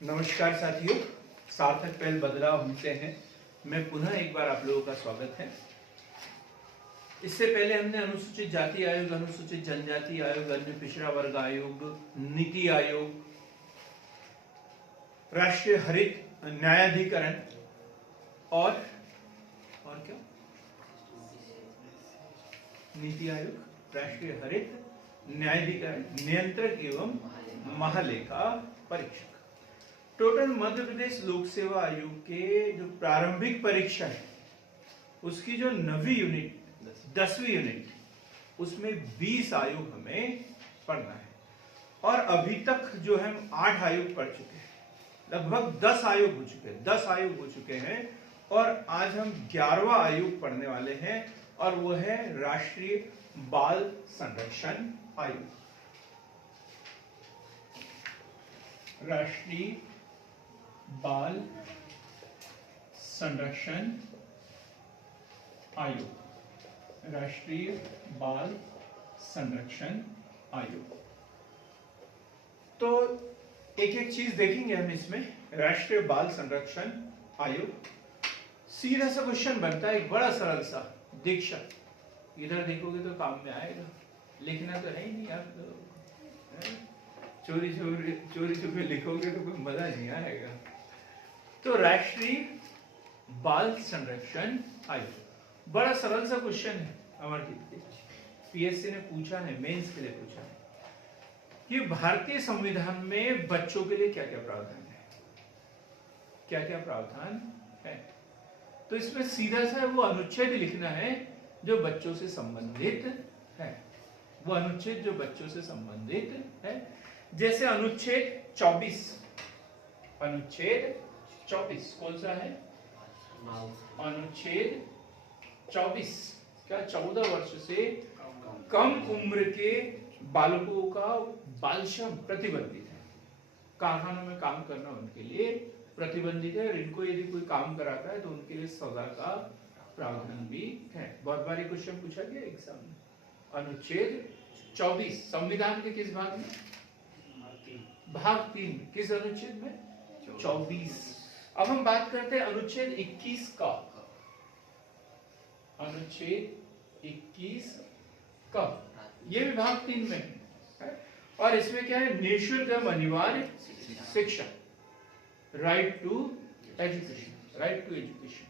नमस्कार साथियों, सार्थक पहल बदलाव हमसे हैं। मैं पुनः एक बार आप लोगों का स्वागत है। इससे पहले हमने अनुसूचित जाति आयोग, अनुसूचित जनजाति आयोग, अन्य पिछड़ा वर्ग आयोग, नीति आयोग, राष्ट्रीय हरित न्यायाधिकरण और क्या, नीति आयोग, राष्ट्रीय हरित न्यायाधिकरण, नियंत्रक एवं महालेखा परीक्षक। टोटल मध्य प्रदेश लोक सेवा आयोग के जो प्रारंभिक परीक्षा है उसकी जो 9वीं यूनिट 10वीं यूनिट उसमें 20 आयोग हमें पढ़ना है और अभी तक जो है हम 8 आयोग पढ़ चुके हैं। लगभग 10 आयोग हो चुके हैं, 10 आयोग हो चुके हैं और आज हम 11वां आयोग पढ़ने वाले हैं और वो है राष्ट्रीय बाल संरक्षण आयोग। राष्ट्रीय बाल संरक्षण आयोग, राष्ट्रीय बाल संरक्षण आयोग। तो एक एक चीज देखेंगे हम इसमें। राष्ट्रीय बाल संरक्षण आयोग, सीधा सा क्वेश्चन बनता है, एक बड़ा सरल सा, दीक्षा। इधर देखोगे तो काम में आएगा, लिखना तो है ही नहीं आप लोग, चोरी छुपे लिखोगे तो कोई मजा नहीं आएगा। तो राष्ट्रीय बाल संरक्षण आयोग बड़ा सरल सा क्वेश्चन है। अमरदीप, पीएससी ने पूछा है, मेंस के लिए पूछा है कि भारतीय संविधान में बच्चों के लिए क्या क्या प्रावधान है, क्या क्या प्रावधान है। तो इसमें सीधा सा वो अनुच्छेद लिखना है जो बच्चों से संबंधित है, वो अनुच्छेद जो बच्चों से संबंधित है। जैसे अनुच्छेद 24, अनुच्छेद 24 कौन सा है? अनुच्छेद 24 क्या 14 वर्ष से कम उम्र के बालकों का बाल श्रम प्रतिबंधित है। कारखानों में काम करना उनके लिए प्रतिबंधित है और इनको यदि कोई काम कराता है तो उनके लिए सजा का प्रावधान भी है। बहुत बार क्वेश्चन पूछा गया एग्जाम में। अनुच्छेद 24 संविधान के किस भाग में? भाग 3 किस अनुच्छेद में? 24। अब हम बात करते हैं अनुच्छेद 21 का। अनुच्छेद 21 का ये भी भाग 3 में है और इसमें क्या है? निःशुल्क एवं अनिवार्य शिक्षा, right to education, right to education.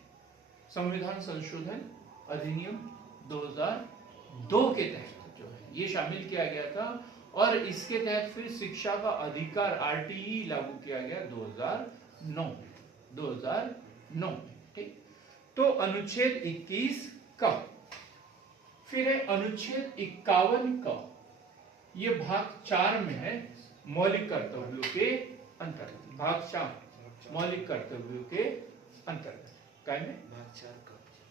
संविधान संशोधन अधिनियम 2002 के तहत जो है ये शामिल किया गया था और इसके तहत फिर शिक्षा का अधिकार आरटीई लागू किया गया 2009। ठीक, तो अनुच्छेद 21 का। फिर है अनुच्छेद 51 का, ये भाग 4 में है, मौलिक कर्तव्यों के अंतर्गत। भाग 4 मौलिक कर्तव्यों के अंतर्गत क्या में?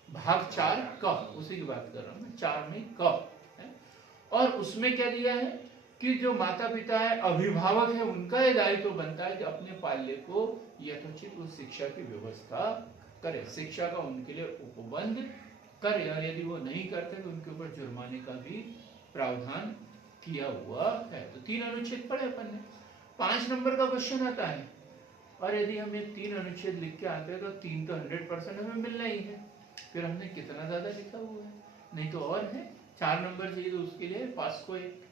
भाग 4 का, उसी की बात कर रहा हूं मैं, 4 में का है। और उसमें क्या दिया है कि जो माता पिता है, अभिभावक है, उनका ये दायित्व बनता है कि अपने पाल्य को यथोचित उस शिक्षा की व्यवस्था करे, शिक्षा का उनके लिए उपबंध करे और यदि वो नहीं करते तो उनके ऊपर जुर्माने का भी प्रावधान किया हुआ है। तो 3 अनुच्छेद पढ़े अपन ने। 5 नंबर का क्वेश्चन आता है और यदि हम ये 3 अनुच्छेद लिख के आते हैं तो 3 तो 100% हमें मिलना ही है। फिर हमने कितना ज्यादा लिखा हुआ है, नहीं तो और है। 4 नंबर चाहिए तो उसके लिए पास्को एक्ट,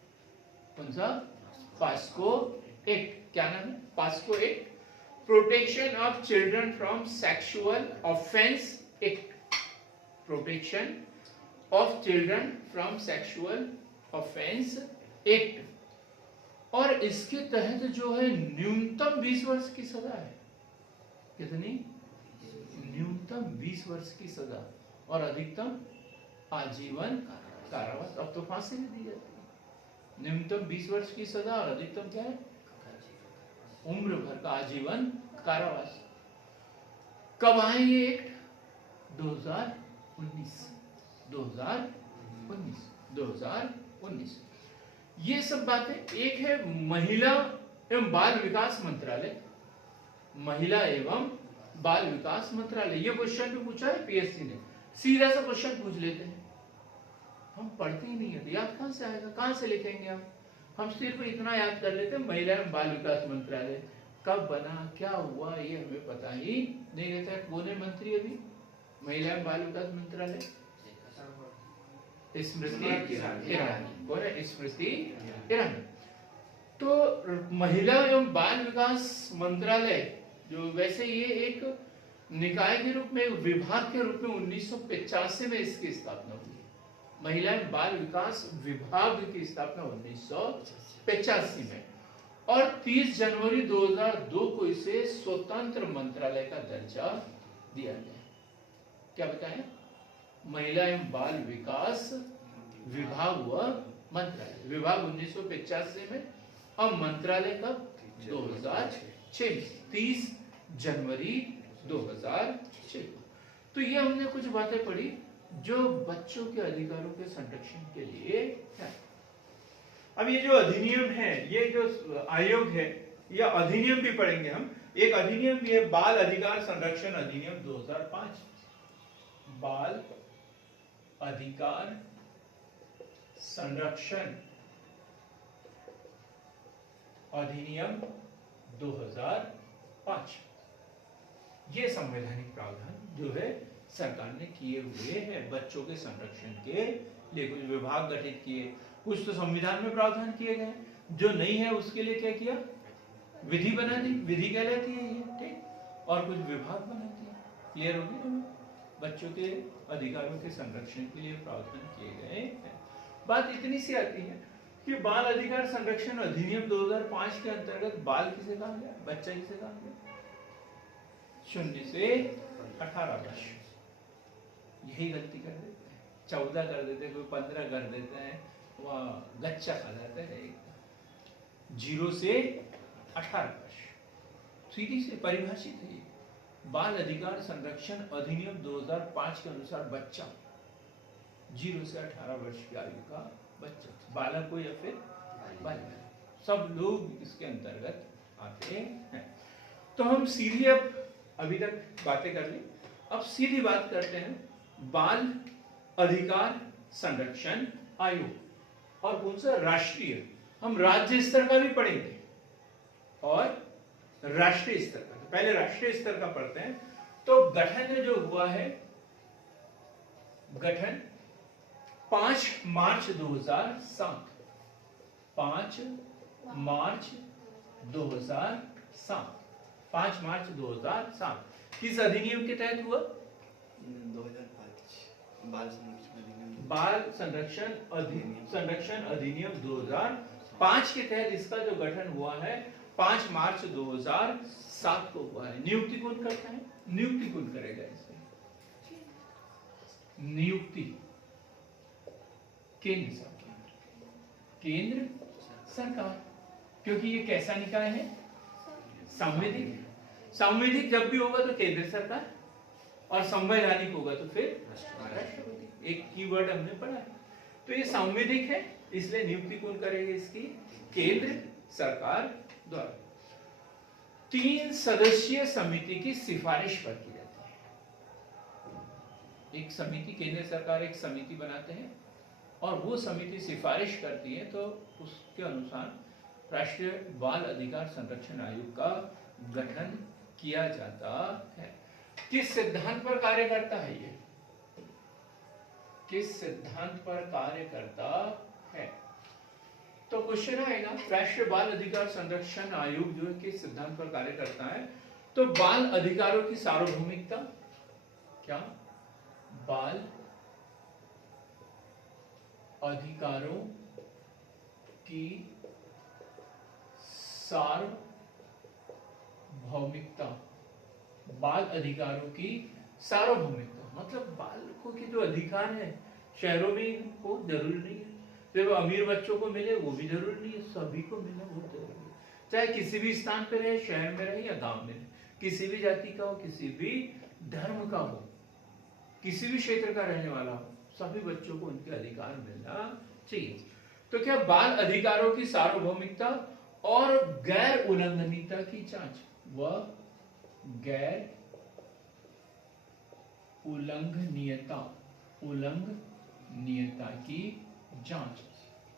कौन सा? POCSO act. क्या नाम है? POCSO act, protection of children from sexual offence act, protection of children from sexual offence act. और इसके तहत जो है न्यूनतम 20 वर्ष की सजा है। कितनी? न्यूनतम 20 वर्ष की सजा और अधिकतम आजीवन कारावास। अब तो फांसी भी दी जाती है। न्यूनतम 20 वर्ष की सजा और अधिकतम क्या है? उम्र भर का आजीवन कारावास। कब आए ये एक्ट? 2019। ये सब बातें। एक है महिला एवं बाल विकास मंत्रालय, महिला एवं बाल विकास मंत्रालय। ये क्वेश्चन भी पूछा है पीएससी ने, सीधा सा क्वेश्चन पूछ लेते हैं। हम पढ़ते ही नहीं है, याद कहां से आएगा, कहां से लिखेंगे हम सिर्फ इतना याद कर लेते हैं, महिला एवं बाल विकास मंत्रालय। कब बना, क्या हुआ, ये हमें पता ही नहीं रहता है। कौन है मंत्री अभी महिला एवं बाल विकास मंत्रालय? स्मृति ईरानी। कौन है? स्मृति ईरानी। तो महिला एवं बाल विकास मंत्रालय जो वैसे ये एक निकाय के रूप में, विभाग के रूप में 1985 में इसकी स्थापना हुई। महिला एवं बाल विकास विभाग की स्थापना 1985 में, और 30 जनवरी 2002 को इसे स्वतंत्र मंत्रालय का दर्जा दिया गया। क्या बताएं? महिला एवं बाल विकास विभाग हुआ मंत्रालय। विभाग 1985 में और मंत्रालय कब? 2006 में, 30 जनवरी 2006। तो ये हमने कुछ बातें पढ़ी जो बच्चों के अधिकारों के संरक्षण के लिए है। अब ये जो अधिनियम है, ये जो आयोग है, ये अधिनियम भी पढ़ेंगे हम। एक अधिनियम भी है, बाल अधिकार संरक्षण अधिनियम 2005। बाल अधिकार संरक्षण अधिनियम 2005। ये संवैधानिक प्रावधान जो है सरकार ने किए हुए हैं बच्चों के संरक्षण के लिए। कुछ विभाग गठित किए, कुछ तो संविधान में प्रावधान किए गए, जो नहीं है उसके लिए क्या किया? विधि बना दी, विधि कहलाती है ये, ठीक। और कुछ विभाग बना दिए। क्लियर होगी तुम्हें? बच्चों के अधिकारों के संरक्षण के लिए प्रावधान किए गए हैं। बात इतनी सी आती है कि बाल अधिकार संरक्षण अधिनियम 2005 के अंतर्गत बाल किसे कहा गया? बच्चा किसे कहा गया? 0 से 18 वर्ष। यही गलती कर देते हैं, 14 कर देते हैं, कोई 15 कर देते हैं, वह गच्चा खा जाता है। 0 से 18 वर्ष सीधी से परिभाषित है। बाल अधिकार संरक्षण अधिनियम 2005 के अनुसार बच्चा 0 से 18 वर्ष की आयु का बच्चा, बालक हो या फिर बालिका, सब लोग इसके अंतर्गत आते हैं। तो हम सीधी अब अभी तक बातें कर ली, अब सीधी बात करते हैं बाल अधिकार संरक्षण आयोग। और कौन सा? राष्ट्रीय। हम राज्य स्तर का भी पढ़ेंगे और राष्ट्रीय स्तर का। पहले राष्ट्रीय स्तर का पढ़ते हैं। तो गठन जो हुआ है, गठन 5 मार्च 2007। 5 मार्च 2007। 5 मार्च 2007 किस अधिनियम के तहत हुआ? 2005 बाल संरक्षण अधिनियम 2005 के तहत इसका जो गठन हुआ है 5 मार्च 2007 को हुआ है। नियुक्ति कौन करता है? नियुक्ति कौन करेगा इसे? नियुक्ति केंद्र सरकार। केंद्र सरकार, क्योंकि ये कैसा निकाय है? संवैधानिक। संवैधानिक जब भी होगा तो केंद्र सरकार, और संवैधानिक होगा तो फिर राष्ट्रपति। एक कीवर्ड हमने पढ़ा है। तो ये संवैधानिक है, इसलिए नियुक्ति कौन करेगा इसकी? केंद्र सरकार द्वारा। 3 सदस्यीय समिति की सिफारिश पर की जाती है। एक समिति, केंद्र सरकार एक समिति बनाते हैं और वो समिति सिफारिश करती है, तो उसके अनुसार राष्ट्रीय बाल अधिकार संरक्षण आयोग का गठन किया जाता है। किस सिद्धांत पर कार्य करता है ये? किस सिद्धांत पर कार्य करता है? तो क्वेश्चन आएगा, राष्ट्रीय बाल अधिकार संरक्षण आयोग जो है किस सिद्धांत पर कार्य करता है? तो बाल अधिकारों की सार्वभौमिकता। क्या? बाल अधिकारों की सार्वभौमिकता। बाल अधिकारों की सार्वभौमिकता मतलब बालकों के जो अधिकार है, शहरों में वो जरूरी नहीं है, सिर्फ अमीर बच्चों को मिले वो भी जरूरी नहीं है, सभी को मिलना बहुत जरूरी है। चाहे किसी भी स्थान पे रहे, शहर में रहे या गांव में रहे, किसी भी जाति का हो, किसी भी धर्म का हो, किसी भी क्षेत्र का रहने वाला हो, सभी बच्चों को उनके अधिकार मिलना चाहिए। तो क्या बाल अधिकारों की सार्वभौमिकता और गैर उल्लंघनीयता की जांच, वह गैर उल्लंघनीयता की जांच।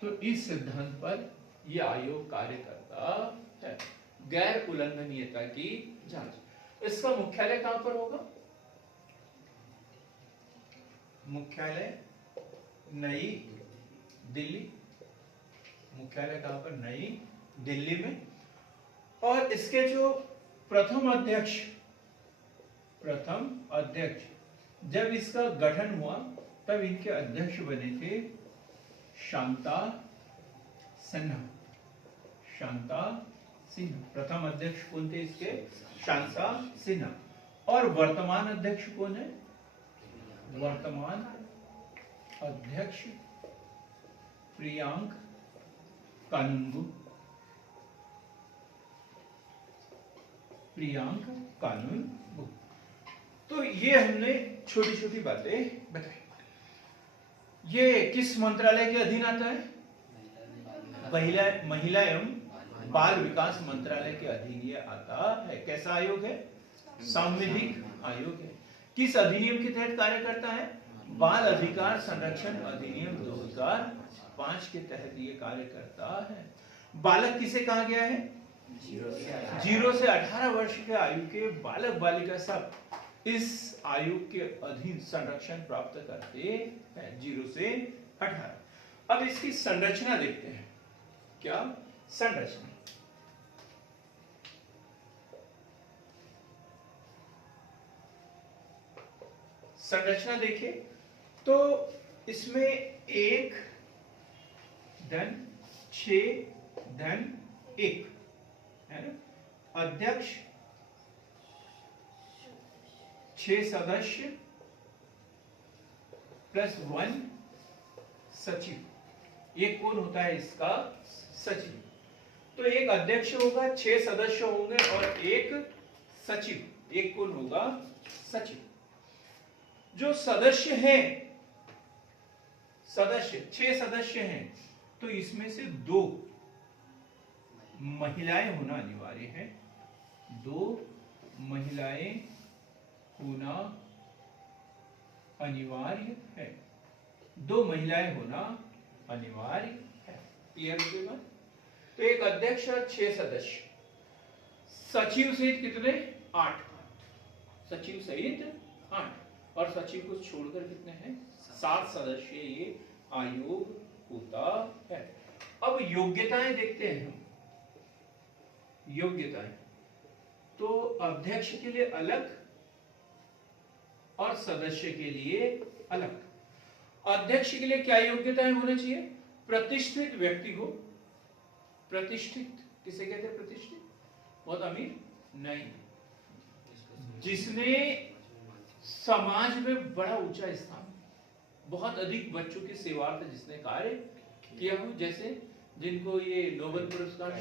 तो इस सिद्धांत पर यह आयोग कार्य करता है। गैर उल्लंघनीयता की जांच। इसका मुख्यालय कहां पर होगा? मुख्यालय नई दिल्ली। मुख्यालय कहां पर? नई दिल्ली में। और इसके जो प्रथम अध्यक्ष जब इसका गठन हुआ तब इनके अध्यक्ष बने थे शांता सिन्हा। प्रथम अध्यक्ष कौन थे इसके? शांता सिन्हा। और वर्तमान अध्यक्ष कौन है? वर्तमान अध्यक्ष प्रियांक कानूनगो। तो ये हमने छोटी छोटी बातें बताई। ये किस मंत्रालय के अधीन आता है? महिला एवं बाल विकास मंत्रालय के अधीन ये आता है। कैसा आयोग है? सांविधिक आयोग है। किस अधिनियम के तहत कार्य करता है? बाल अधिकार संरक्षण अधिनियम 2005 के तहत ये कार्य करता है। बालक किसे कहा गया है? 0 से 18 वर्ष के आयु के बालक बालिका सब इस आयोग के अधीन संरक्षण प्राप्त करते हैं। 0 से 18। अब इसकी संरचना देखते हैं। क्या संरचना? संरचना देखिए तो इसमें 1 धन 6 धन 1 है ना। अध्यक्ष 6 सदस्य प्लस 1 सचिव। ये कौन होता है इसका? सचिव। तो एक अध्यक्ष होगा, 6 सदस्य होंगे और एक सचिव। एक कौन होगा? सचिव। जो सदस्य हैं, 6 सदस्य हैं, तो इसमें से 2 महिलाएं होना अनिवार्य है। 2 महिलाएं होना अनिवार्य है। 2 महिलाएं होना अनिवार्य है। क्लियर हो गया? तो एक अध्यक्ष और 6 सदस्य। सचिव सहित कितने? 8। सचिव सहित 8 और सचिव को छोड़कर कितने हैं? 7 सदस्य ये आयोग होता है। अब योग्यताएं देखते हैं हम। योग्यताएं तो अध्यक्ष के लिए अलग और सदस्य के लिए अलग। अध्यक्ष के लिए क्या योग्यताएं होना चाहिए? प्रतिष्ठित व्यक्ति हो। प्रतिष्ठित किसे कहते हैं? प्रतिष्ठित बहुत अमीर नहीं, जिसने समाज में बड़ा ऊंचा स्थान, बहुत अधिक बच्चों की सेवार्थ जिसने कार्य किया हो, जैसे जिनको ये नोबेल पुरस्कार,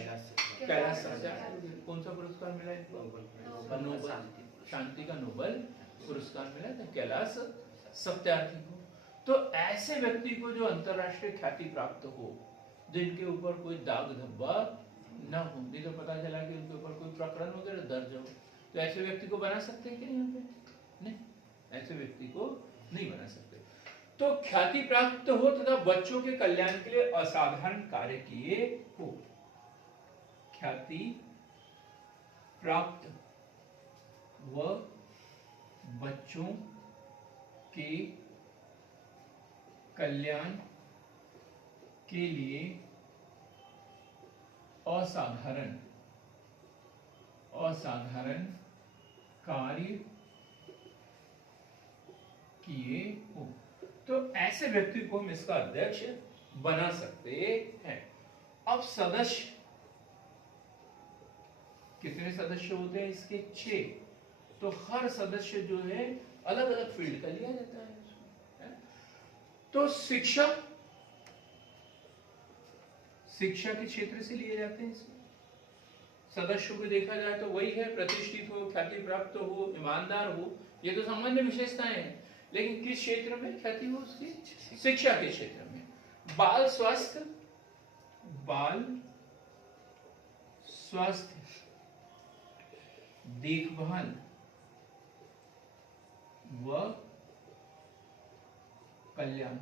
कैलाश सत्यार्थी, कौन सा पुरस्कार मिला इनको? नोबेल शांति का नोबेल पुरस्कार मिला था कैलाश सत्यार्थी को। तो ऐसे व्यक्ति को जो अंतरराष्ट्रीय ख्याति प्राप्त हो, जिनके ऊपर कोई दाग धब्बा न हो, नहीं तो पता चला कि उनके ऊपर कोई प्रकरण वगैरह दर्ज हो, तो ऐसे व्यक्ति को बना सकते हैं क्या यहाँ पे? नहीं, ऐसे व्यक्ति को नहीं बना सकते। तो ख्याति प्राप्त हो तथा बच्चों के कल्याण के लिए असाधारण कार्य किए हो। ख्याति प्राप्त व बच्चों के कल्याण के लिए असाधारण कार्य किए हो, तो ऐसे व्यक्ति को हम इसका अध्यक्ष बना सकते हैं। अब सदस्य कितने सदस्य होते हैं इसके? 6। तो हर सदस्य जो है अलग अलग फील्ड का लिया जाता है। तो शिक्षा के क्षेत्र से लिए जाते हैं इसमें। सदस्यों को देखा जाए तो वही है, प्रतिष्ठित हो, ख्याति प्राप्त हो, ईमानदार हो, ये तो सामान्य विशेषताएं हैं। लेकिन किस क्षेत्र में ख्याति हो उसकी? शिक्षा के क्षेत्र में। बाल स्वास्थ्य देखभाल व कल्याण।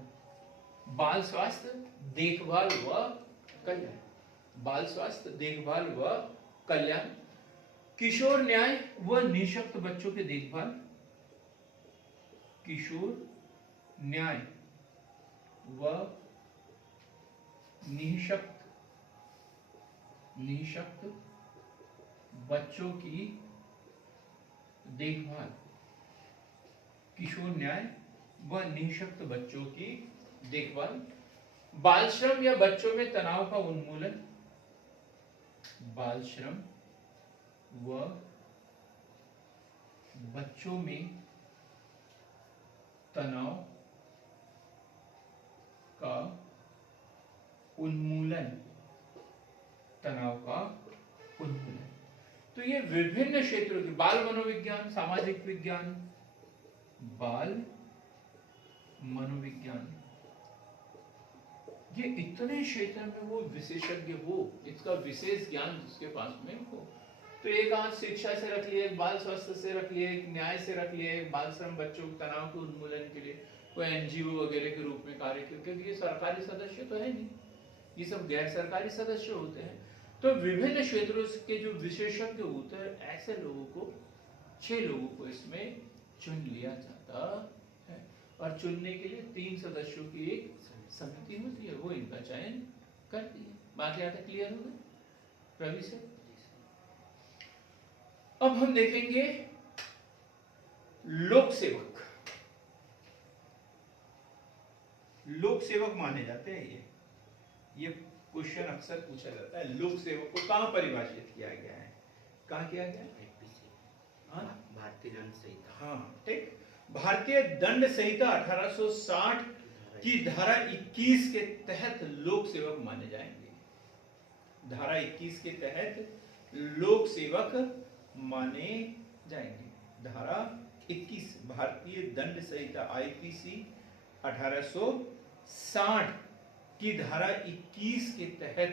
बाल स्वास्थ्य देखभाल व कल्याण। बाल स्वास्थ्य देखभाल व कल्याण, किशोर न्याय व निःशक्त बच्चों की देखभाल, किशोर न्याय व निःशक्त बच्चों की देखभाल, किशोर न्याय व निःशक्त बच्चों की देखभाल, बाल श्रम या बच्चों में तनाव का उन्मूलन, बाल श्रम व बच्चों में तनाव का उन्मूलन, तनाव का उन्मूलन। तो ये विभिन्न क्षेत्रों की, बाल मनोविज्ञान, सामाजिक विज्ञान, बाल मनोविज्ञान, ये इतने क्षेत्र में वो विशेषज्ञ हो, इसका विशेष ज्ञान जिसके पास में हो। तो एक हाथ शिक्षा से रख लिए, एक बाल स्वास्थ्य से रख लिए, एक न्याय से रख लिए, एक बाल श्रम, बच्चों के तनाव के उन्मूलन के लिए कोई एनजीओ वगैरह के रूप में कार्य किया, क्योंकि ये सरकारी सदस्य तो है नहीं, ये सब गैर सरकारी सदस्य होते हैं। तो विभिन्न क्षेत्रों के जो विशेषज्ञ होते हैं, ऐसे लोगों को, 6 लोगों को इसमें चुन लिया जाता है, और चुनने के लिए 3 सदस्यों की एक समिति होती है, वो इनका चयन करती है। बात यहाँ तक क्लियर हो गई रवि से? अब हम देखेंगे लोक सेवक। लोक सेवक माने जाते हैं ये क्वेश्चन अक्सर पूछा जाता है। लोक सेवक को कहां परिभाषित किया गया है, कहां किया गया है? भारतीय दंड संहिता। हाँ ठीक, भारतीय दंड संहिता 1860 की धारा 21 के तहत लोक सेवक माने जाएंगे। धारा 21 के तहत लोक सेवक माने जाएंगे। धारा 21 भारतीय दंड संहिता आईपीसी 1860 की धारा 21 के तहत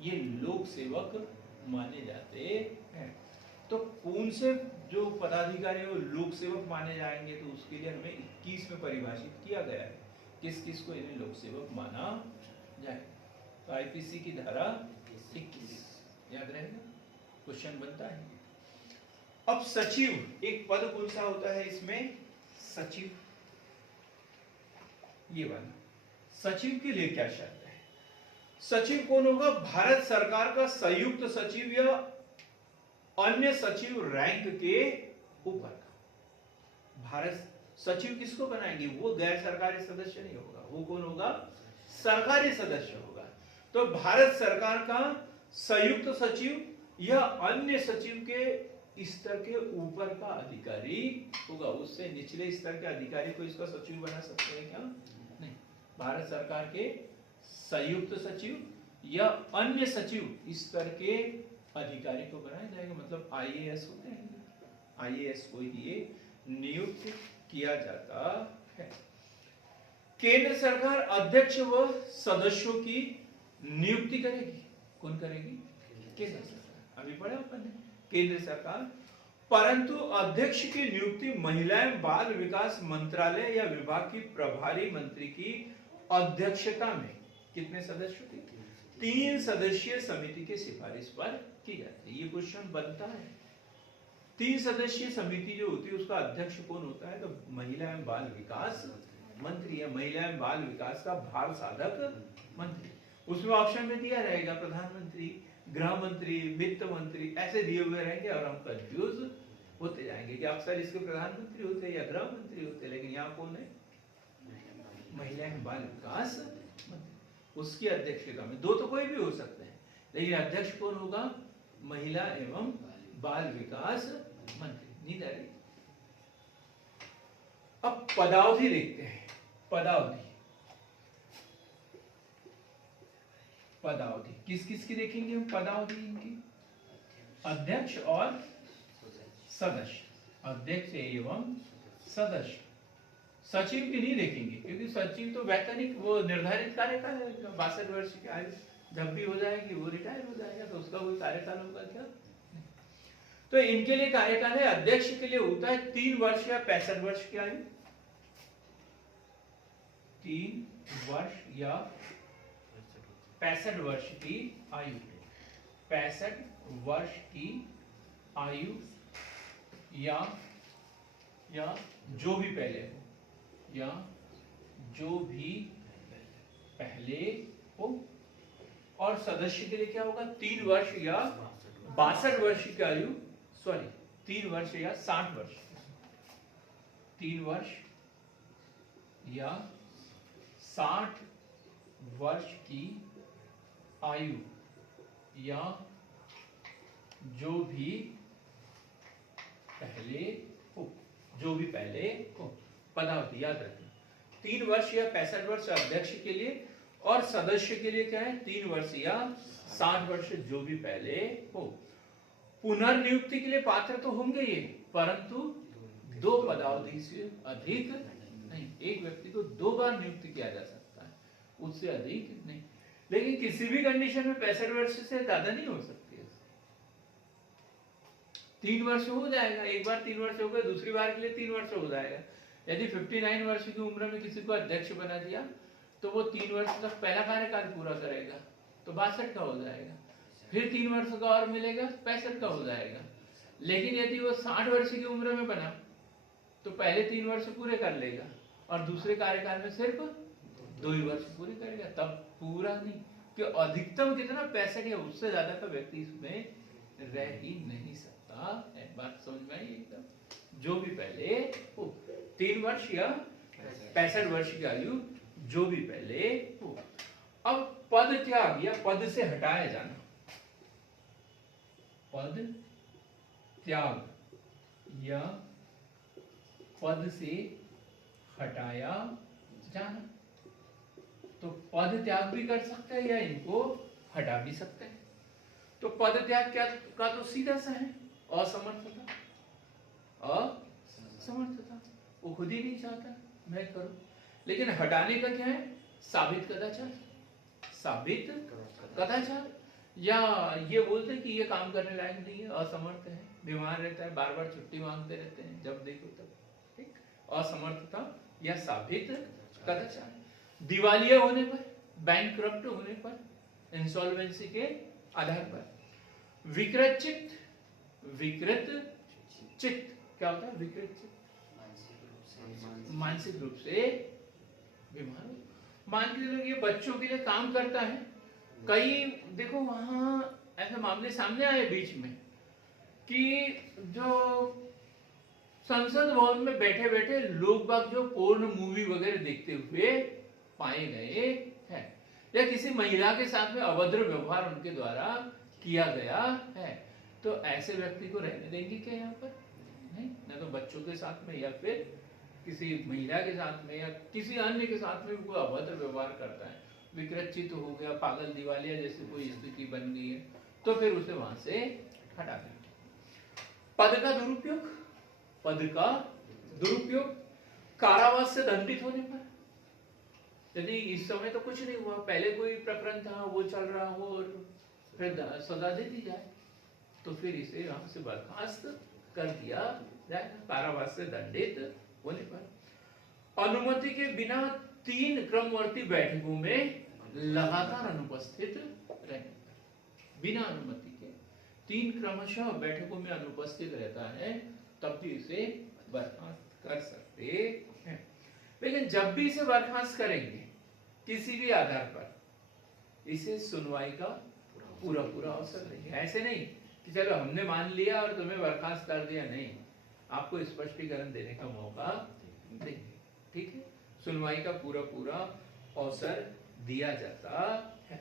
ये लोक सेवक माने जाते हैं। तो कौन से जो पदाधिकारी वो लोक सेवक माने जाएंगे, तो उसके लिए हमें 21 में परिभाषित किया गया है किस किस को इन्हें लोक सेवक माना जाए। तो आईपीसी की धारा 21 याद रहेगा, क्वेश्चन बनता है। अब सचिव, एक पद कौन सा होता है इसमें? सचिव, ये वाला। सचिव के लिए क्या शर्त है? सचिव कौन होगा? भारत सरकार का संयुक्त सचिव या अन्य सचिव रैंक के ऊपर का। भारत सचिव किसको बनाएंगे? वो गैर सरकारी सदस्य नहीं होगा, वो कौन होगा? सरकारी सदस्य होगा। तो भारत सरकार का संयुक्त सचिव या अन्य सचिव के स्तर के ऊपर का अधिकारी होगा। उससे निचले स्तर के अधिकारी को इसका सचिव बना सकते हैं क्या? नहीं। भारत सरकार के संयुक्त सचिव या अन्य सचिव स्तर के अधिकारी को बनाया जाएगा, मतलब आईएएस होते हैं। आईएएस को ये नियुक्त किया जाता है। केंद्र सरकार अध्यक्ष व सदस्यों की नियुक्ति करेगी। कौन करेगी? केंद्र सरकार। अभी पढ़ा अपन ने, केंद्र सरकार। परंतु अध्यक्ष की नियुक्ति महिला एवं बाल विकास मंत्रालय या विभाग की प्रभारी मंत्री की अध्यक्षता में कितने सदस्यों की? 3 सदस्यीय समिति के सिफारिश पर की जाती है। ये क्वेश्चन बनता है। 3 सदस्यीय समिति जो होती है उसका अध्यक्ष कौन होता है? तो महिला एवं बाल विकास मंत्री या महिला एवं बाल विकास का भार साधक मंत्री। उसमें ऑप्शन में दिया रहेगा प्रधानमंत्री, गृह मंत्री, वित्त मंत्री, ऐसे दिए हुए रहेंगे और हम कंफ्यूज होते जाएंगे कि अक्सर इसके प्रधानमंत्री होते हैं या गृह मंत्री होते हैं, लेकिन यहाँ कौन है? महिला एवं बाल विकास मंत्री। उसकी अध्यक्षता में 2 तो कोई भी हो सकते हैं, लेकिन अध्यक्ष कौन होगा? महिला एवं बाल विकास मंत्री। नींद आ रही? अब पदावधि देखते हैं। पदावधि, पदावधि किस किस की देखेंगे हम? पदावधि इनकी अध्यक्ष और सदस्य, अध्यक्ष एवं सदस्य। सचिव की नहीं देखेंगे, क्योंकि सचिव तो वैतनिक वो निर्धारित कार्यकाल है, 62 वर्ष की आयु जब भी हो जाएगी वो रिटायर हो जाएगा, तो उसका कोई कार्यकाल होगा क्या? तो इनके लिए कार्यकाल है, अध्यक्ष के लिए होता है 3 वर्ष या 65 वर्ष की आयु। 3 वर्ष या 65 वर्ष की आयु, 65 वर्ष की आयु या जो भी पहले हो, या जो भी पहले हो। और सदस्य के लिए क्या होगा? 3 वर्ष या 62 वर्ष की आयु, सॉरी 3 वर्ष या 60 वर्ष, 3 वर्ष या 60 वर्ष की आयु या जो भी पहले हो, जो भी पहले हो। पदावधि याद रखें, 3 वर्ष या 65 वर्ष अध्यक्ष के लिए, और सदस्य के लिए क्या है? 3 वर्ष या 60 वर्ष जो भी पहले हो। पुनर्नियुक्ति के लिए पात्र तो होंगे ये, परंतु 2 पदावधि से अधिक नहीं। एक व्यक्ति को 2 बार नियुक्त किया जा सकता है, उससे अधिक नहीं। लेकिन किसी भी कंडीशन में 65 वर्ष से ज्यादा नहीं हो सकती है। 3 वर्ष हो जाएगा, एक बार 3 वर्ष हो गए, दूसरी बार के लिए 3 वर्ष हो जाएगा। यदि 59 वर्ष की उम्र में किसी को अध्यक्ष बना दिया तो वो 3 वर्ष तक पहला कार्यकाल पूरा करेगा, तो 62 का हो जाएगा। फिर 3 वर्ष का और मिलेगा, 65 का हो जाएगा। लेकिन यदि वो 60 वर्ष की उम्र में बना तो पहले 3 वर्ष पूरे कर लेगा और दूसरे कार्यकाल में सिर्फ 2 ही वर्ष पूरे करेगा, तब पूरा नहीं। कि अधिकतम कितना? 65 या उससे ज्यादा का व्यक्ति इसमें रह ही नहीं सकता है। बात समझ में आई एकदम? जो भी पहले हो, 3 वर्ष या 65 वर्ष की आयु जो भी पहले हो। अब पद त्याग या पद से हटाया जाना, पद त्याग या पद से हटाया जाना। तो पद त्याग भी कर सकते हैं या इनको हटा भी सकते हैं। तो पद त्याग क्या का तो सीधा सा है, असमर्थता। असमर्थता, वो खुद ही नहीं चाहता मैं करूं। लेकिन हटाने का क्या है? साबित कदाचार, साबित कदाचार, या ये बोलते कि ये काम करने लायक नहीं है, असमर्थ है, बीमार रहता है, बार बार छुट्टी मांगते रहते हैं जब देखो तब। ठीक, असमर्थता या साबित कदाचार। दिवालिया होने पर, बैंकक्रप्ट होने पर, इंसॉल्वेंसी के आधार पर। विकृत चित्त, विकृत चित्त क्या होता है? विकृत चित्त मानसिक रूप से बीमार हो। मान के चलो ये बच्चों के लिए काम करता है, कई देखो वहां ऐसे मामले सामने आए बीच में कि जो संसद भवन में बैठे बैठे लोग बाग जो पोर्न मूवी वगैरह देखते हुए पाए गए हैं, या किसी महिला के साथ में अभद्र व्यवहार उनके द्वारा किया गया है, तो ऐसे व्यक्ति को रहने देंगे क्या यहाँ पर? नहीं, ना तो बच्चों के साथ में या फिर किसी महिला के साथ में या किसी अन्य के साथ में कोई अभद्र व्यवहार करता है, विकृत हो गया, पागल दिवालिया जैसी कोई स्थिति बन गई है, तो फिर उसे वहां से हटा दें। पद का दुरुपयोग, पद का दुरुपयोग, कारावास से दंडित होने पर। यदि इस समय तो कुछ नहीं हुआ, पहले कोई प्रकरण था वो चल रहा हो और फिर सजा दे दी जाए, तो फिर इसे यहां से बर्खास्त कर दिया जाए, कारावास से दंडित होने पर। अनुमति के बिना 3 क्रमवर्ती बैठकों में लगातार अनुपस्थित रहने पर, बिना अनुमति के 3 क्रमशः बैठकों में अनुपस्थित रहता है, तब भी इसे बर्खास्त कर सकते हैं। लेकिन जब भी इसे बर्खास्त करेंगे किसी भी आधार पर, इसे सुनवाई का पूरा पूरा अवसर देंगे। ऐसे नहीं कि चलो हमने मान लिया और तुम्हें बर्खास्त कर दिया, नहीं, आपको स्पष्टीकरण देने का मौका देंगे। ठीक है, सुनवाई का पूरा पूरा अवसर दिया जाता है।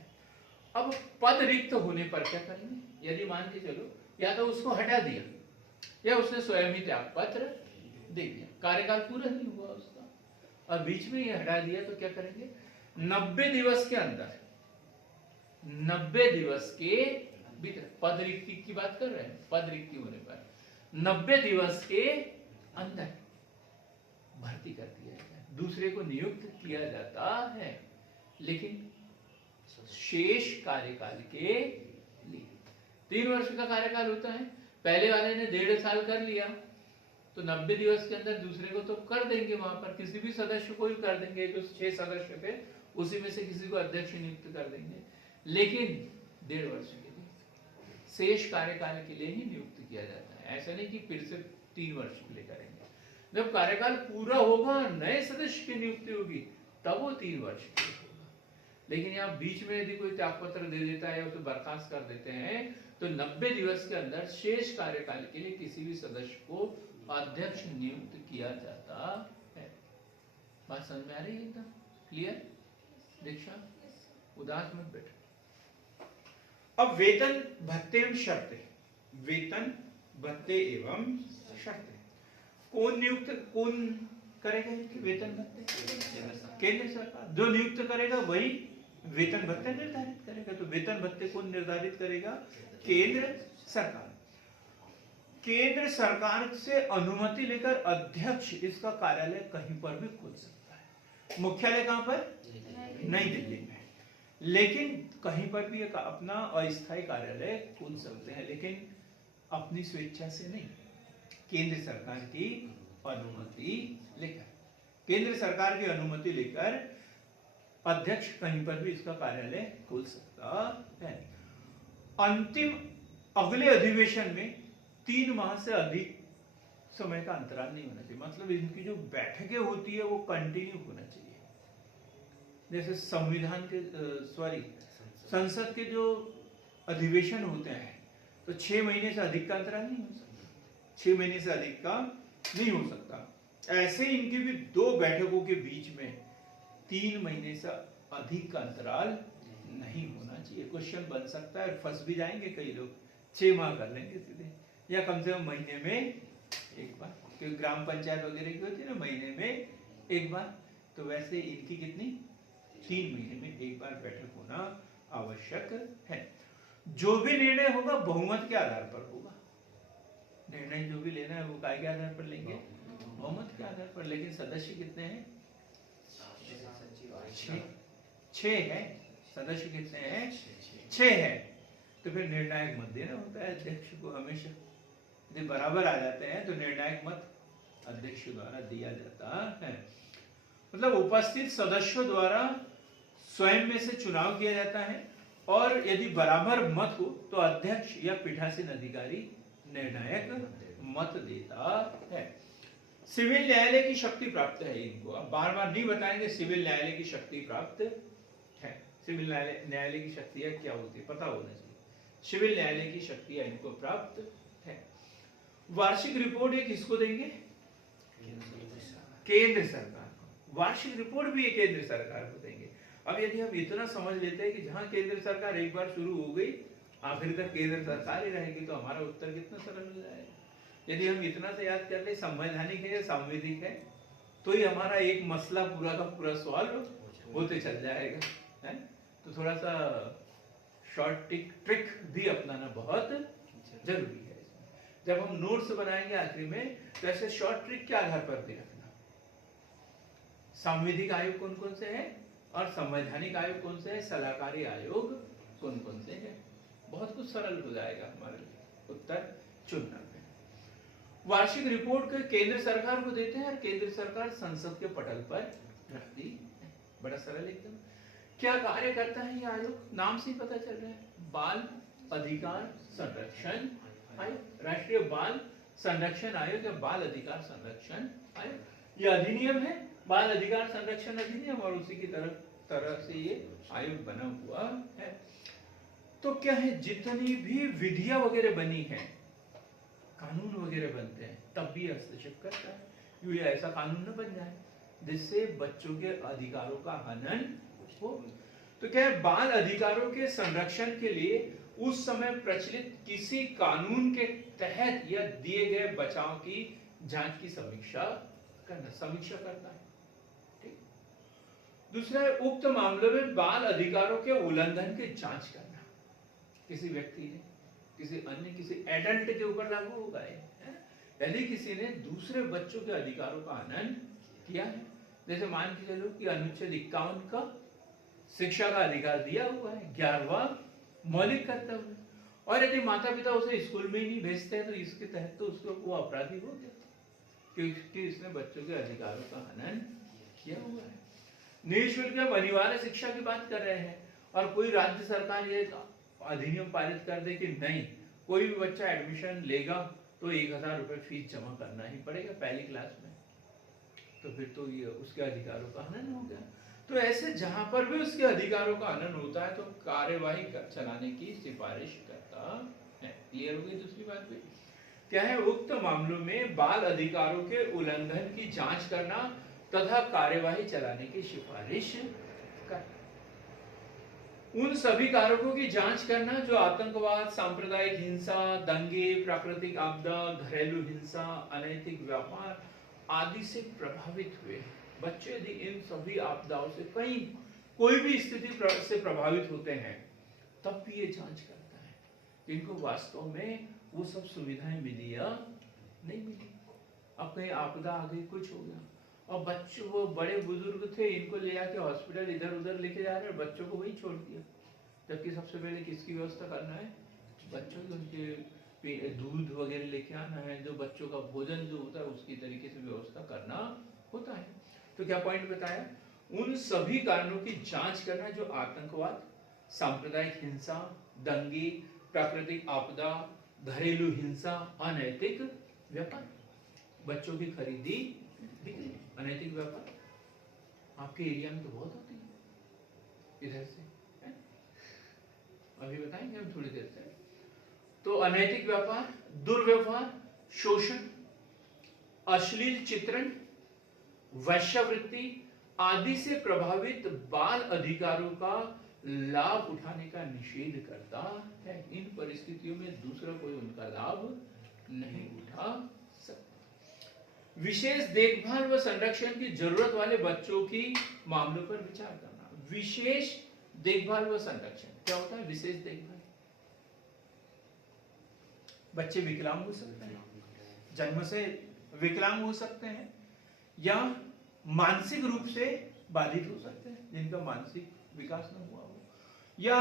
अब पद रिक्त होने पर क्या करेंगे? यदि मान के चलो या तो उसको हटा दिया या उसने स्वयं ही त्याग पत्र दे दिया, कार्यकाल पूरा नहीं हुआ उसका और बीच में ये हटा दिया, तो क्या करेंगे? 90 दिवस के अंदर, 90 दिवस के भीतर, पद रिक्ति की बात कर रहे हैं, पद रिक्ति होने पर 90 दिवस के अंदर भर्ती कर दिया जाता है, दूसरे को नियुक्त किया जाता है, लेकिन शेष कार्यकाल के लिए। 3 वर्ष का कार्यकाल होता है, पहले वाले ने 1.5 साल कर लिया तो 90 दिवस के अंदर दूसरे को तो कर देंगे, वहां पर किसी भी सदस्य को ही कर देंगे, जो 6 सदस्य थे उसी में से किसी को अध्यक्ष नियुक्त कर देंगे, लेकिन 1.5 वर्ष के लिए शेष कार्यकाल के लिए ही नियुक्त किया जाता है। ऐसा नहीं कि फिर से 3 वर्ष के लिए करेंगे। जब कार्यकाल पूरा होगा, नए सदस्य की नियुक्ति होगी, तब वो 3 वर्ष के लिए होगा। लेकिन यहाँ बीच में यदि कोई त्यागपत्र दे देता है या उसे बर्खास्त कर देते हैं, तो 90 दिवस के अंदर शेष कार्यकाल के लिए किसी भी सदस्य को अध्यक्ष नियुक्त किया जाता है। बात समझ में आ रही है? एकदम क्लियर? दीक्षा, उदास मत बैठो। अब वेतन भत्ते एवं शर्तें, वेतन भत्ते एवं शर्तें कौन करेगा? वेतन भत्ते केंद्र सरकार। जो नियुक्त करेगा वही वेतन भत्ते निर्धारित करेगा। तो वेतन भत्ते कौन निर्धारित करेगा? केंद्र सरकार। केंद्र सरकार से अनुमति लेकर अध्यक्ष इसका कार्यालय कहीं पर भी खोल सकता है। मुख्यालय कहां पर? नई दिल्ली में। लेकिन कहीं पर भी एक अपना अस्थायी कार्यालय खोल सकते हैं, लेकिन अपनी स्वेच्छा से नहीं, केंद्र सरकार की अनुमति लेकर। केंद्र सरकार की अनुमति लेकर अध्यक्ष कहीं पर भी इसका कार्यालय खोल सकता है। अंतिम अगले अधिवेशन में 3 माह से अधिक समय का अंतराल नहीं होना चाहिए। मतलब इनकी जो बैठकें होती है वो कंटिन्यू होना चाहिए। जैसे संविधान के संसद के जो अधिवेशन होते हैं तो 6 महीने से अधिक का अंतराल नहीं हो सकता, 6 महीने से अधिक का नहीं हो सकता। ऐसे इनकी भी 2 बैठकों के बीच में 3 महीने से अधिक का अंतराल नहीं होना चाहिए। क्वेश्चन बन सकता है, फंस भी जाएंगे कई लोग, 6 माह कर लेंगे सीधे, या कम से कम महीने में एक बार, क्योंकि ग्राम पंचायत वगैरह की होती है ना, महीने में एक बार। तो वैसे इनकी कितनी? 3 महीने में एक बार बैठक होना आवश्यक है। जो भी निर्णय होगा बहुमत के आधार पर होगा। निर्णय जो भी लेना है वो काय के आधार पर लेंगे? बहुमत के आधार पर। लेकिन सदस्य कितने हैं? 6 है। सदस्य कितने हैं? 6 है। तो फिर निर्णायक मत देना होता है अध्यक्ष को हमेशा। यदि बराबर आ जाते हैं तो निर्णायक मत अध्यक्ष द्वारा दिया जाता है। मतलब उपस्थित सदस्यों द्वारा स्वयं में से चुनाव किया जाता है, और यदि बराबर मत हो तो अध्यक्ष या पीठासीन अधिकारी निर्णायक मत देता है। सिविल न्यायालय की शक्ति प्राप्त है इनको। अब बार बार नहीं बताएंगे सिविल न्यायालय की शक्ति प्राप्त है। सिविल न्यायालय की शक्तियां क्या होती है पता होना चाहिए। सिविल न्यायालय की शक्तियां इनको प्राप्त है। वार्षिक रिपोर्ट ये किसको देंगे? केंद्र सरकार को। वार्षिक रिपोर्ट भी ये केंद्र सरकार को देंगे। अब यदि हम इतना समझ लेते हैं कि जहां केंद्र सरकार एक बार शुरू हो गई आखिर तक केंद्र सरकार ही रहेगी, तो हमारा उत्तर कितना सरल हो जाएगा। यदि हम इतना से याद कर ले संवैधानिक है या सांविधिक है, तो ही हमारा एक मसला पूरा का पूरा सॉल्व होते चल जाएगा, है? तो थोड़ा सा शॉर्ट ट्रिक भी अपनाना बहुत जरूरी है। जब हम नोट्स बनाएंगे आखिरी में, तो ऐसे शॉर्ट ट्रिक के आधार पर भी रखना। सांविधिक आयोग कौन कौन से हैं और संवैधानिक आयोग कौन से हैं, सलाहकारी आयोग कौन कौन से हैं, बहुत कुछ सरल हो जाएगा हमारे लिए उत्तर चुनना में। वार्षिक रिपोर्ट के केंद्र सरकार को देते हैं और केंद्र सरकार संसद के पटल पर रखती है। बड़ा सरल एकदम। क्या कार्य करता है ये आयोग? नाम से ही पता चल रहा है, बाल अधिकार संरक्षण आयोग, राष्ट्रीय बाल संरक्षण आयोग या बाल अधिकार संरक्षण आयोग। ये अधिनियम है, बाल अधिकार संरक्षण अधिनियम, और उसी की तरह से ये आयोग बना हुआ है। तो क्या है, जितनी भी विधियां वगैरह बनी है, कानून वगैरह बनते हैं, तब भी हस्तक्षेप करता है। ये ऐसा कानून न बन जाए जिससे बच्चों के अधिकारों का हनन हो। तो क्या है, बाल अधिकारों के संरक्षण के लिए उस समय प्रचलित किसी कानून के तहत या दिए गए बचाव की जांच की समीक्षा करना है। ठीक। दूसरा है, उक्त मामलों में बाल अधिकारों के उल्लंघन की जांच करना। किसी व्यक्ति ने किसी एडल्ट के ऊपर लागू होगा है? यदि किसी ने दूसरे बच्चों के अधिकारों का हनन किया है, जैसे मान के चलो कि अनुच्छेद 51 का शिक्षा का अधिकार दिया हुआ है, 11वां मौलिक कर्तव्य, और यदि माता पिता उसे स्कूल में ही नहीं भेजते हैं तो इसके तहत तो उसको वो अपराधी हो गया, क्योंकि इसने बच्चों के अधिकारों का हनन किया हुआ है। निःशुल्क अनिवार्य शिक्षा की बात कर रहे हैं, और कोई राज्य सरकार ये अधिनियम पारित कर दे कि नहीं, कोई भी बच्चा एडमिशन लेगा तो 1000 रुपये फीस जमा करना ही पड़ेगा पहली क्लास में, तो फिर तो ये उसके अधिकारों का हनन हो गया। तो ऐसे जहां पर भी उसके अधिकारों का हनन होता है तो कार्यवाही चलाने की सिफारिश करता है। क्लियर हो गई दूसरी बात भी क्या है? उक्त मामलों में बाल अधिकारों के उल्लंघन की जांच करना तथा कार्यवाही चलाने की सिफारिश करना। उन सभी कारकों की जांच करना जो आतंकवाद, सांप्रदायिक हिंसा, दंगे, प्राकृतिक आपदा, घरेलू हिंसा, अनैतिक व्यापार आदि से प्रभावित हुए। बच्चे यदि इन सभी आपदाओं से कहीं कोई भी स्थिति से प्रभावित होते हैं तब भी ये जांच करता है कि इनको वास्तव में वो सब सुविधाएं मिली या नहीं मिली। अब कहीं आपदा आ गई, कुछ हो गया, और बच्चों, वो बड़े बुजुर्ग थे, इनको ले जाके हॉस्पिटल इधर उधर लेके जा रहे हैं, बच्चों को वहीं छोड़ दिया, जबकि सबसे पहले किसकी व्यवस्था करना है? बच्चों की। उनके दूध वगैरह लेके आना है, जो बच्चों का भोजन जो होता है उसकी तरीके से व्यवस्था करना होता है। तो क्या पॉइंट बताया? उन सभी कारणों की जांच करना जो आतंकवाद, सांप्रदायिक हिंसा, दंगे, प्राकृतिक आपदा, घरेलू हिंसा, अनैतिक व्यापार, बच्चों की खरीदी बिक्री, अनैतिक व्यापार आपके एरिया में तो बहुत होती है इधर से, है? अभी बताएंगे हम थोड़ी देर से। तो अनैतिक व्यापार, दुर्व्यवहार, शोषण, अश्लील चित्रण, वैश्यावृत्ति आदि से प्रभावित बाल अधिकारों का लाभ उठाने का निषेध करता है। इन परिस्थितियों में दूसरा कोई उनका लाभ नहीं उठा सकता। विशेष देखभाल व संरक्षण की जरूरत वाले बच्चों की मामलों पर विचार करना। विशेष देखभाल व संरक्षण क्या होता है? विशेष देखभाल, बच्चे विकलांग हो सकते हैं, जन्म से विकलांग हो सकते हैं, या मानसिक रूप से बाधित हो सकते हैं, जिनका मानसिक विकास न हुआ हो, या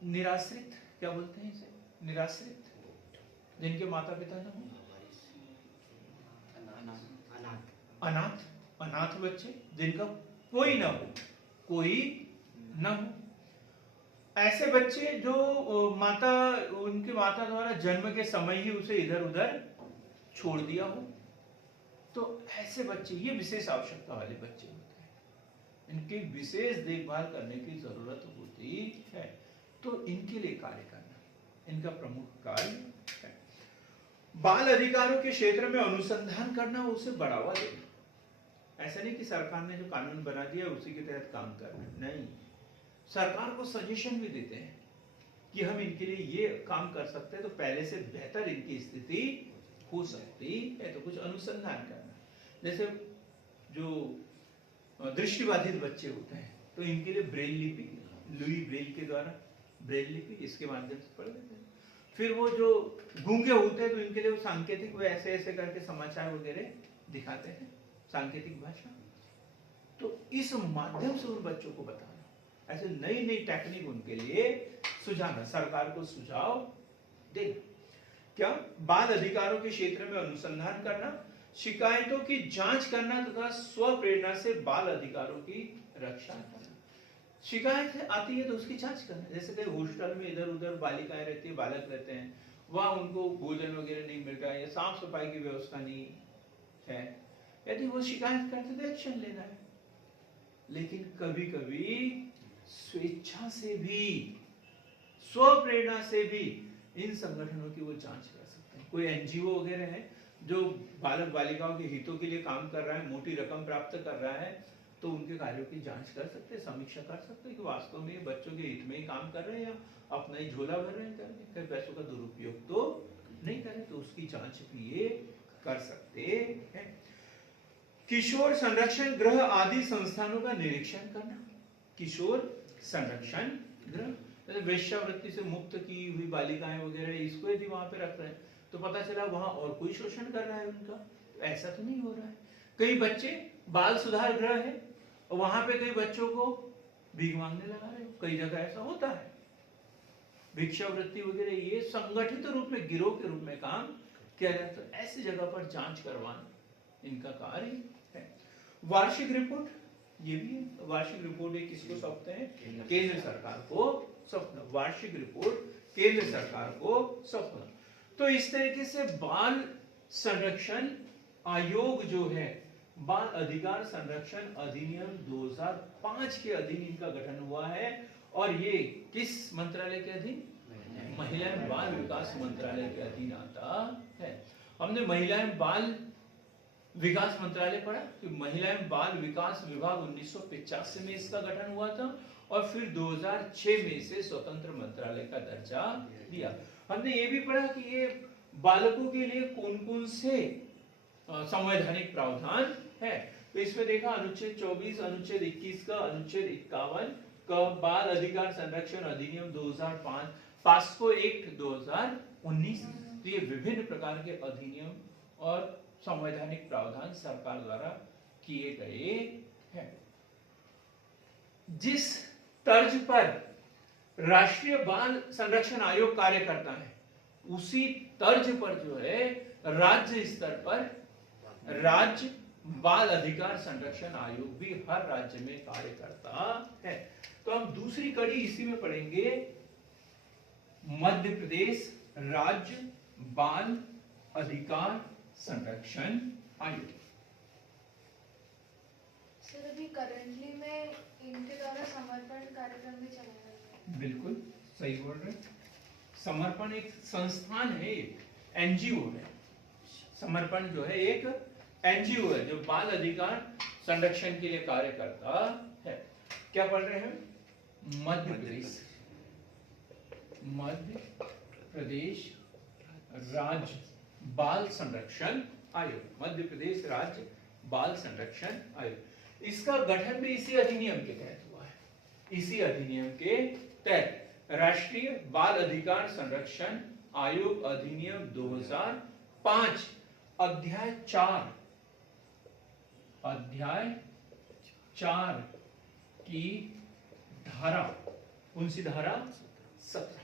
निराश्रित, क्या बोलते हैं इसे? निराश्रित, जिनके माता पिता न हो, अनाथ, अनाथ बच्चे जिनका कोई ना हो, कोई न हो, ऐसे बच्चे जो उनकी माता द्वारा जन्म के समय ही उसे इधर उधर छोड़ दिया हो, तो ऐसे बच्चे, ये विशेष आवश्यकता वाले बच्चे होते हैं, इनकी विशेष देखभाल करने की जरूरत होती है। तो इनके लिए कार्य करना इनका प्रमुख कार्य है। बाल अधिकारों के क्षेत्र में अनुसंधान करना, उसे बढ़ावा देना। ऐसा नहीं कि सरकार ने जो कानून बना दिया उसी के तहत काम करना, नहीं, सरकार को सजेशन भी देते हैं कि हम इनके लिए ये काम कर सकते हैं, तो पहले से बेहतर इनकी स्थिति हो सकती है, तो कुछ अनुसंधान करना। जैसे जो दृष्टिबाधित बच्चे होते हैं तो इनके लिए ब्रेल लिपि, लुई ब्रेल के द्वारा ब्रेल लिपि, इसके माध्यम से पढ़ लेते हैं। फिर वो जो गूंगे होते हैं तो इनके लिए वो सांकेतिक, वो ऐसे ऐसे करके समाचार वगैरह दिखाते हैं, सांकेतिक भाषा। तो इस माध्यम से उन बच्चों को बताना, ऐसे नई नई टेक्निक उनके लिए सुझाना, सरकार को सुझाव देना। क्या? बाल अधिकारों के क्षेत्र में अनुसंधान करना, शिकायतों की जांच करना तथा स्व प्रेरणा से बाल अधिकारों की रक्षा करना। शिकायत आती है तो उसकी जांच करना। जैसे कहीं हॉस्टल में इधर उधर बालिकाएं रहती है, बालक रहते हैं, वहां उनको भोजन वगैरह नहीं मिल रहा है या साफ सफाई की व्यवस्था नहीं है, यदि वो शिकायत करते तो एक्शन लेना है। लेकिन कभी कभी स्वेच्छा से भी, स्व प्रेरणा से भी इन संगठनों की वो जांच कर सकते हैं। कोई एनजीओ वगैरह है जो बालक बालिकाओं के हितों के लिए काम कर रहा है, मोटी रकम प्राप्त कर रहा है, तो उनके कार्यों की जांच कर सकते हैं, समीक्षा कर सकते हैं कि वास्तव में बच्चों के हित में ही काम कर रहे हैं या अपना ही झोला भर रहे हैं, कहीं पैसों का दुरुपयोग तो नहीं कर रहे, तो उसकी जांच भी ये कर सकते हैं। किशोर संरक्षण गृह आदि संस्थानों का निरीक्षण करना। किशोर संरक्षण गृह, वेश्यावृत्ति से मुक्त की हुई बालिकाएं वगैरह, इसको यदि वहां पे रख रहे हैं तो पता चला वहां और कोई शोषण कर रहा है उनका, ऐसा तो नहीं हो रहा है। कई बच्चे बाल सुधार गृह है और वहां पे कई बच्चों को भीख मांगने लगा रहे, कई जगह ऐसा होता है। भिक्षावृत्ति वगैरह ये संगठित रूप में, गिरोह के रूप में काम किया जाता है, ऐसी जगह पर जांच करवाना इनका कार्य है। वार्षिक रिपोर्ट, ये भी है, वार्षिक रिपोर्ट किसको सौंपते हैं? केंद्र सरकार को सौंपना, वार्षिक रिपोर्ट केंद्र सरकार को सौंपना। तो इस तरीके से बाल संरक्षण आयोग जो है, बाल अधिकार संरक्षण अधिनियम 2005 के अधीन इनका गठन हुआ है। और ये किस मंत्रालय के अधीन? महिला एवं बाल विकास मंत्रालय के अधीन आता है। हमने महिला एवं बाल विकास मंत्रालय पढ़ा कि महिला एवं बाल विकास विभाग 1985 में इसका गठन हुआ था और फिर 2006 में इसे स्वतंत्र मंत्रालय का दर्जा दिया। हमने ये भी पढ़ा कि ये बालकों के लिए कौन-कौन से संवैधानिक प्रावधान है। तो इसमें देखा अनुच्छेद 24, अनुच्छेद 21 का, अनुच्छेद 51 का, बाल अधिकार संरक्षण अधिनियम 2005, पास्को एक्ट 2019। तो ये विभिन्न प्रकार के अधिनियम और संवैधानिक प्रावधान सरकार द्वारा किए गए हैं। जिस तर्ज पर राष्ट्रीय बाल संरक्षण आयोग कार्य करता है, उसी तर्ज पर जो है राज्य स्तर पर राज्य बाल अधिकार संरक्षण आयोग भी हर राज्य में कार्य करता है। तो हम दूसरी कड़ी इसी में पढ़ेंगे, मध्य प्रदेश राज्य बाल अधिकार संरक्षण आयोग। सर अभी करंटली में इनके द्वारा समर्पण कार्यक्रम भी चलाया जाता है। बिल्कुल सही बोल रहे। समर्पण एक संस्थान है, एक एनजीओ है। समर्पण जो है एक एनजीओ है जो बाल अधिकार संरक्षण के लिए कार्य करता है। क्या पढ़ रहे हैं? मध्य प्रदेश, मध्य प्रदेश राज्य बाल संरक्षण आयोग, मध्य प्रदेश राज्य बाल संरक्षण आयोग। इसका गठन भी इसी अधिनियम के तहत हुआ है। इसी अधिनियम के तहत राष्ट्रीय बाल अधिकार संरक्षण आयोग अधिनियम 2005 अध्याय 4 की धारा, कौन सी धारा? 17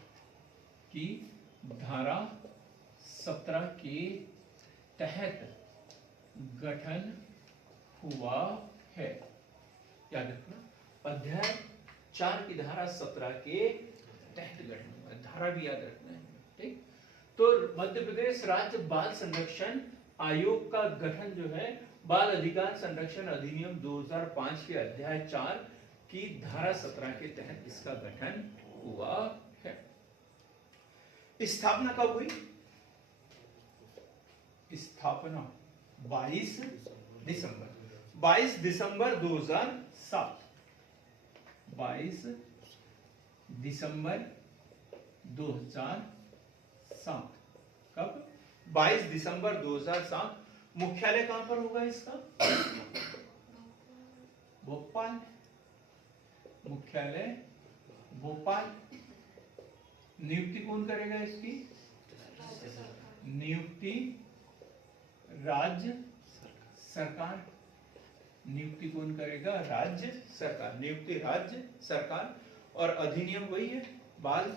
की धारा 17 के तहत गठन हुआ है। याद रखना, अध्याय 4 की धारा 17 के तहत गठन हुआ है। धारा भी याद रखना है, ठीक। तो मध्य प्रदेश राज्य बाल संरक्षण आयोग का गठन जो है बाल अधिकार संरक्षण अधिनियम 2005 के अध्याय 4 की धारा 17 के तहत इसका गठन हुआ है। स्थापना कब हुई? स्थापना 22 दिसंबर 2007। 22 दिसंबर 2007। कब? 22 दिसंबर 2007। मुख्यालय कहां पर होगा इसका? भोपाल। मुख्यालय भोपाल। नियुक्ति कौन करेगा इसकी? नियुक्ति राज्य सरकार। नियुक्ति कौन करेगा? राज्य सरकार। नियुक्ति राज्य सरकार। और अधिनियम वही है, बाल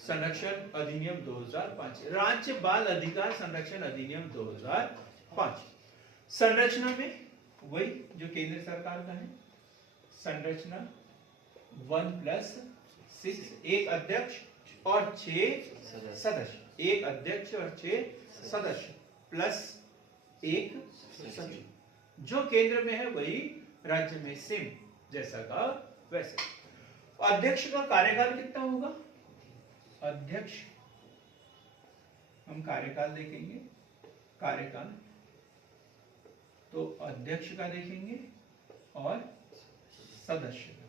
संरक्षण अधिनियम 2005, राज्य बाल अधिकार संरक्षण अधिनियम 2005। संरचना में वही जो केंद्र सरकार का है। संरचना 1+6, एक अध्यक्ष और 6 सदस्य। एक अध्यक्ष और 6 सदस्य प्लस एक सचिव। जो केंद्र में है वही राज्य में, सेम जैसा का वैसे। अध्यक्ष का कार्यकाल कितना होगा? अध्यक्ष, हम कार्यकाल देखेंगे, कार्यकाल तो अध्यक्ष का देखेंगे और सदस्य का।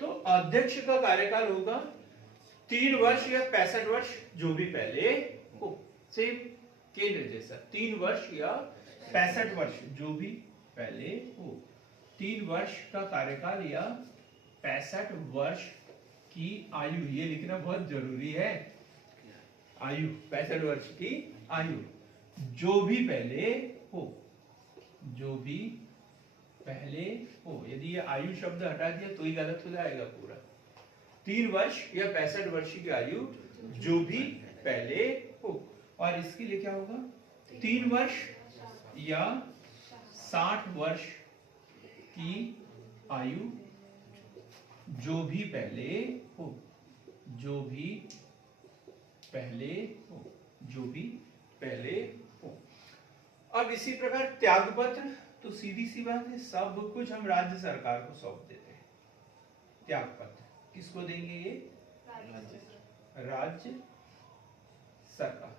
तो अध्यक्ष का कार्यकाल होगा 3 वर्ष या 65 वर्ष, जो भी पहले हो। सेम केंद्र जैसा, 3 वर्ष या 65 वर्ष, जो भी पहले हो। 3 वर्ष का कार्यकाल या 65 वर्ष की आयु, ये लिखना बहुत जरूरी है। आयु 65 वर्ष की आयु, जो भी पहले हो, जो भी पहले हो। यदि ये आयु शब्द हटा दिया तो ही गलत हो जाएगा पूरा। 3 वर्ष या 65 वर्ष की आयु, जो भी पहले हो। और इसके लिए क्या होगा? 3 वर्ष या 60 वर्ष की आयु, जो भी पहले हो। जो भी पहले हो, जो भी पहले हो। अब इसी प्रकार त्यागपत्र, तो सीधी सी बात है, सब कुछ हम राज्य सरकार को सौंप देते हैं। त्यागपत्र किसको देंगे? ये राज्य सरकार,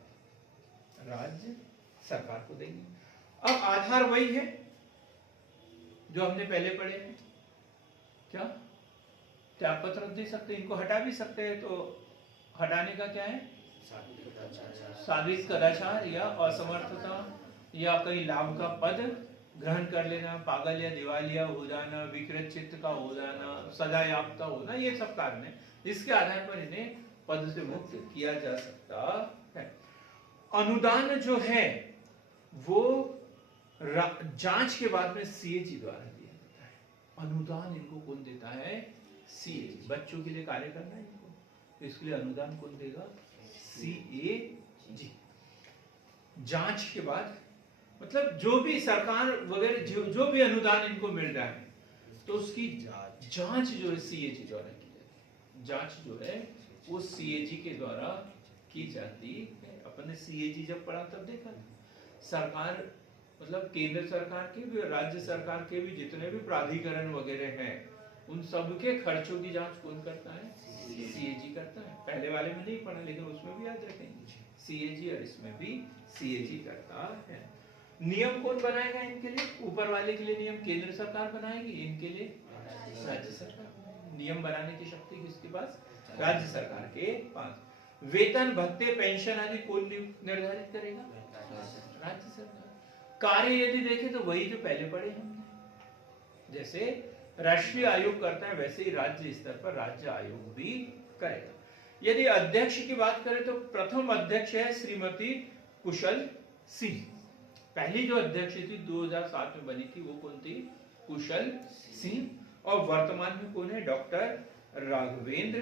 राज्य सरकार को देंगे। अब आधार वही है जो हमने पहले पढ़े हैं। क्या त्यागपत्र दे सकते हैं, इनको हटा भी सकते हैं। तो हटाने का क्या है? सात्विक कदाचार या असमर्थता या कई लाभ का पद ग्रहण कर लेना, पागल या दिवालिया हो जाना, विकृत चित्त का हो जाना, सजा याफ्ता होना, ये सब कारण है। इसके आधार पर इन्हें पद से मुक्त किया जा सकता है। अनुदान जो है वो जांच के बाद में सीएजी द्वारा दिया जाता है। अनुदान इनको कौन देता है? सीएजी। बच्चों के लिए कार्य करना है इनको, तो इसके लिए अनुदान कौन देगा? सीएजी। जांच के बाद मतलब जो भी सरकार वगैरह जो भी अनुदान इनको मिल रहा है, तो उसकी जांच जो है सीएजी द्वारा की जाती है। जांच जो है वो सीएजी के द्वारा की जाती है। अपन ने सीएजी जब पढ़ा तब देखा था। सरकार मतलब केंद्र सरकार के भी, राज्य सरकार के भी जितने भी प्राधिकरण वगैरह हैं, उन सब के खर्चों की जांच कौन करता है? सीएजी करता है। पहले वाले में नहीं पढ़ा, लेकिन उसमें भी याद रखेंगे सीएजी, और इसमें भी सीएजी करता है। नियम कौन बनाएगा इनके लिए? ऊपर वाले के लिए नियम केंद्र सरकार बनाएगी, इनके लिए राज्य सरकार। नियम बनाने की शक्ति किसके पास? राज्य सरकार के पास। वेतन भत्ते पेंशन आदि कौन निर्धारित करेगा? राज्य सरकार। कार्य यदि देखें तो वही जो पहले पढ़े हमने, जैसे राष्ट्रीय आयोग करता है वैसे ही राज्य स्तर पर राज्य आयोग भी करेगा। यदि अध्यक्ष की बात करें तो प्रथम अध्यक्ष है श्रीमती कुशल सिंह। पहली जो अध्यक्ष थी 2007 में बनी थी वो कौन थी? कुशल सिंह। और वर्तमान में कौन है? डॉक्टर राघवेंद्र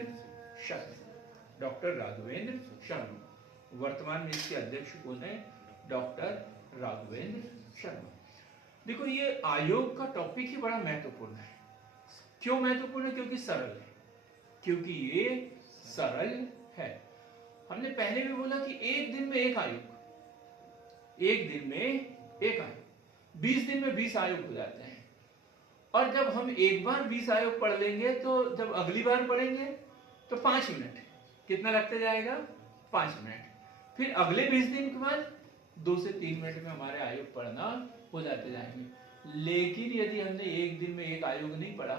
शर्मा। डॉक्टर राघवेंद्र शर्मा वर्तमान में इसके अध्यक्ष कौन है? डॉक्टर राघवेंद्र शर्मा। देखो ये आयोग का टॉपिक ही बड़ा महत्वपूर्ण है। क्यों महत्वपूर्ण है? क्योंकि सरल है, क्योंकि ये सरल है। हमने पहले भी बोला कि एक दिन में एक आयोग, एक दिन में एक आयोग, 20 दिन में 20 आयोग हो जाते हैं। और जब हम एक बार 20 आयोग पढ़ लेंगे तो जब अगली बार पढ़ेंगे तो 5 मिनट, कितना लगते जाएगा? 5 मिनट। फिर अगले 20 दिन के बाद 2 से 3 मिनट में हमारे आयोग पढ़ना हो जाते जाएंगे। लेकिन यदि हमने एक दिन में एक आयोग नहीं पढ़ा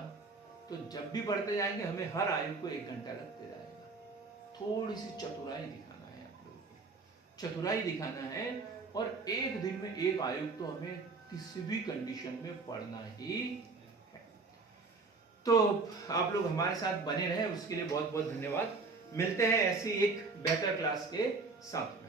तो जब भी पढ़ते जाएंगे हमें हर आयोग को 1 घंटा लगते जाएगा। थोड़ी सी चतुराई दिखाना है आप लोगों को, चतुराई दिखाना है। और एक दिन में एक आयोग तो हमें किसी भी कंडीशन में पढ़ना ही है। तो आप लोग हमारे साथ बने रहे, उसके लिए बहुत बहुत धन्यवाद। मिलते हैं ऐसी एक बेहतर क्लास के साथ में।